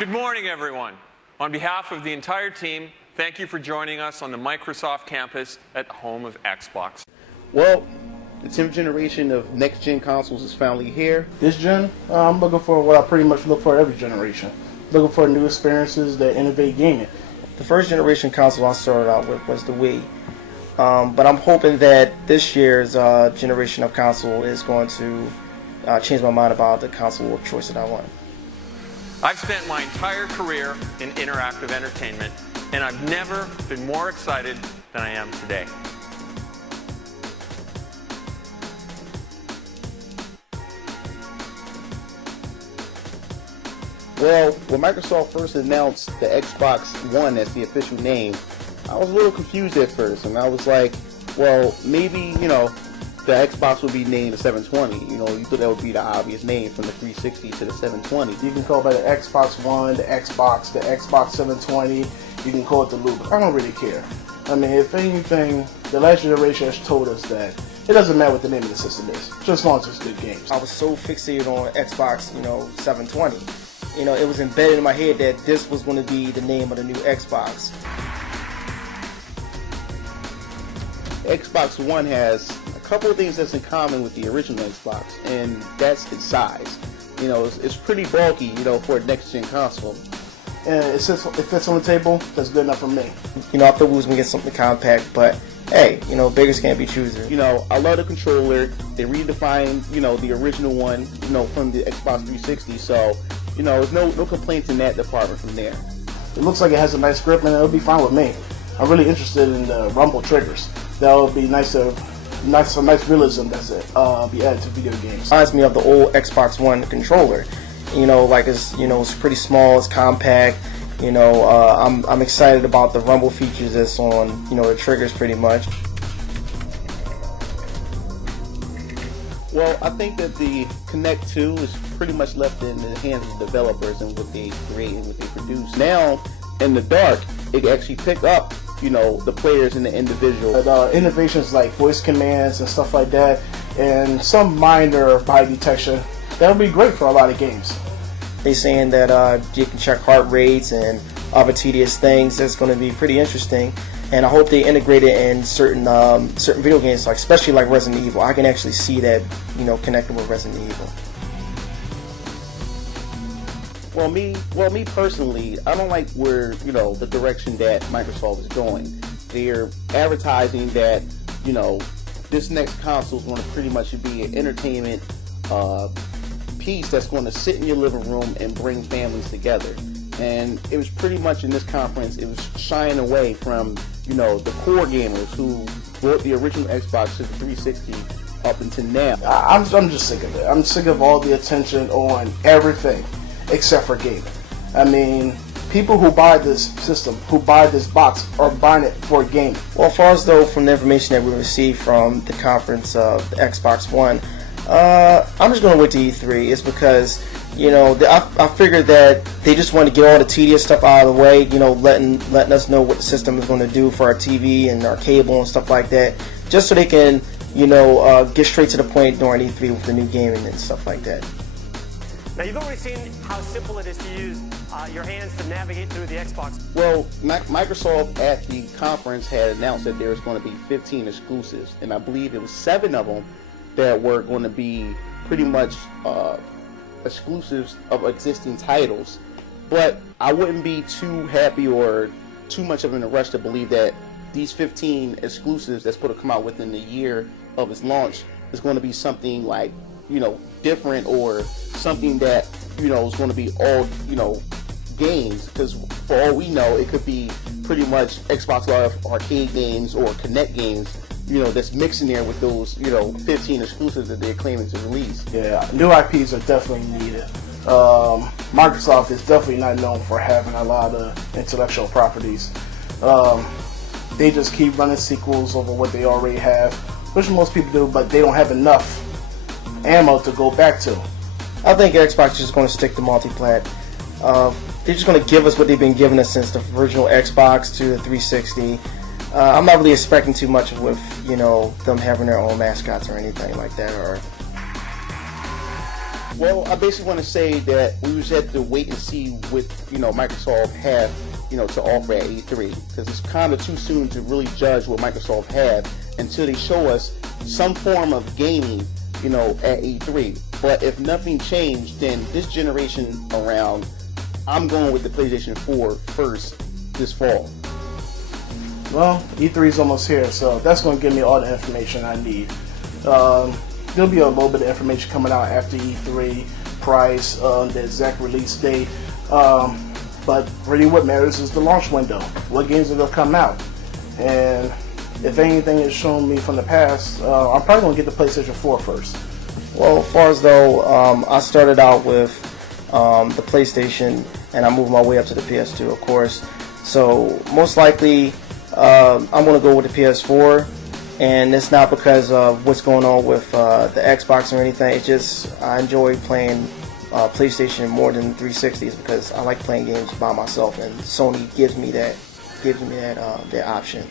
Good morning, everyone. On behalf of the entire team, thank you for joining us on the Microsoft campus at the home of Xbox. Well, the 10th generation of next-gen consoles is finally here. This gen, I'm looking for what I pretty much look for every generation. Looking for new experiences that innovate gaming. The first generation console I started out with was the Wii. But I'm hoping that this year's generation of console is going to change my mind about the console of choice that I want. I've spent my entire career in interactive entertainment, and I've never been more excited than I am today. Well, when Microsoft first announced the Xbox One as the official name, I was a little confused at first, and I was like, well, maybe, the Xbox would be named the 720. You thought that would be the obvious name from the 360 to the 720. You can call it the Xbox One, the Xbox 720. You can call it the Loop. I don't really care. I mean, if anything, the last generation has told us that it doesn't matter what the name of the system is, just as long as it's good games. I was so fixated on Xbox, 720. It was embedded in my head that this was going to be the name of the new Xbox. Xbox One has a couple of things that's in common with the original Xbox, and that's its size. It's pretty bulky, for a next-gen console. And it fits on the table. That's good enough for me. I thought we was going to get something compact, but hey, beggars can't be choosers. I love the controller. They redefined, the original one, from the Xbox 360. So, there's no complaints in that department from there. It looks like it has a nice grip, and it'll be fine with me. I'm really interested in the rumble triggers. That would be some nice realism that's be added to video games. Reminds me of the old Xbox One controller. It's pretty small, it's compact. I'm excited about the rumble features that's on, the triggers pretty much. Well, I think that the Kinect 2 is pretty much left in the hands of developers and what they create and what they produce. Now, in the dark, it can actually pick up, the players and the individual. Innovations like voice commands and stuff like that, and some minor body detection, that would be great for a lot of games. They're saying that you can check heart rates and other tedious things. That's going to be pretty interesting, and I hope they integrate it in certain video games, especially like Resident Evil. I can actually see that, connected with Resident Evil. Well, me personally, I don't like where, the direction that Microsoft is going. They're advertising that, this next console is going to pretty much be an entertainment piece that's going to sit in your living room and bring families together. And it was pretty much in this conference, it was shying away from, the core gamers who brought the original Xbox to the 360 up until now. I'm just sick of it. I'm sick of all the attention on everything except for gaming. I mean, people who buy this system, who buy this box, are buying it for gaming. Well, as far as though from the information that we received from the conference of the Xbox One, I'm just going to wait to E3. It's because, I figured that they just want to get all the tedious stuff out of the way, letting us know what the system is going to do for our TV and our cable and stuff like that, just so they can, get straight to the point during E3 with the new gaming and stuff like that. Now, you've already seen how simple it is to use your hands to navigate through the Xbox. Well, Microsoft at the conference had announced that there was going to be 15 exclusives, and I believe it was 7 of them that were going to be pretty much exclusives of existing titles. But I wouldn't be too happy or too much of in a rush to believe that these 15 exclusives that's going to come out within the year of its launch is going to be something like, different, or something that, is going to be all, games, because for all we know, it could be pretty much Xbox Live arcade games or Kinect games, that's mixing there with those, 15 exclusives that they're claiming to release. Yeah, new IPs are definitely needed. Microsoft is definitely not known for having a lot of intellectual properties. They just keep running sequels over what they already have, which most people do, but they don't have enough ammo to go back to. I think Xbox is just going to stick to multi-plat. They're just going to give us what they've been giving us since the original Xbox to the 360. I'm not really expecting too much with, them having their own mascots or anything like that. Or Well, I basically want to say that we just have to wait and see what Microsoft have to offer at E3, because it's kind of too soon to really judge what Microsoft have until they show us some form of gaming at E3. But if nothing changed, then this generation around, I'm going with the PlayStation 4 first this fall. Well, E3 is almost here, so that's going to give me all the information I need. There'll be a little bit of information coming out after E3, price, the exact release date. But really what matters is the launch window. What games are going to come out? And if anything is shown me from the past, I'm probably going to get the PlayStation 4 first. Well, as far as though, I started out with the PlayStation, and I moved my way up to the PS2, of course. So most likely, I'm going to go with the PS4. And it's not because of what's going on with the Xbox or anything. It's just I enjoy playing PlayStation more than 360s because I like playing games by myself, and Sony gives me that option.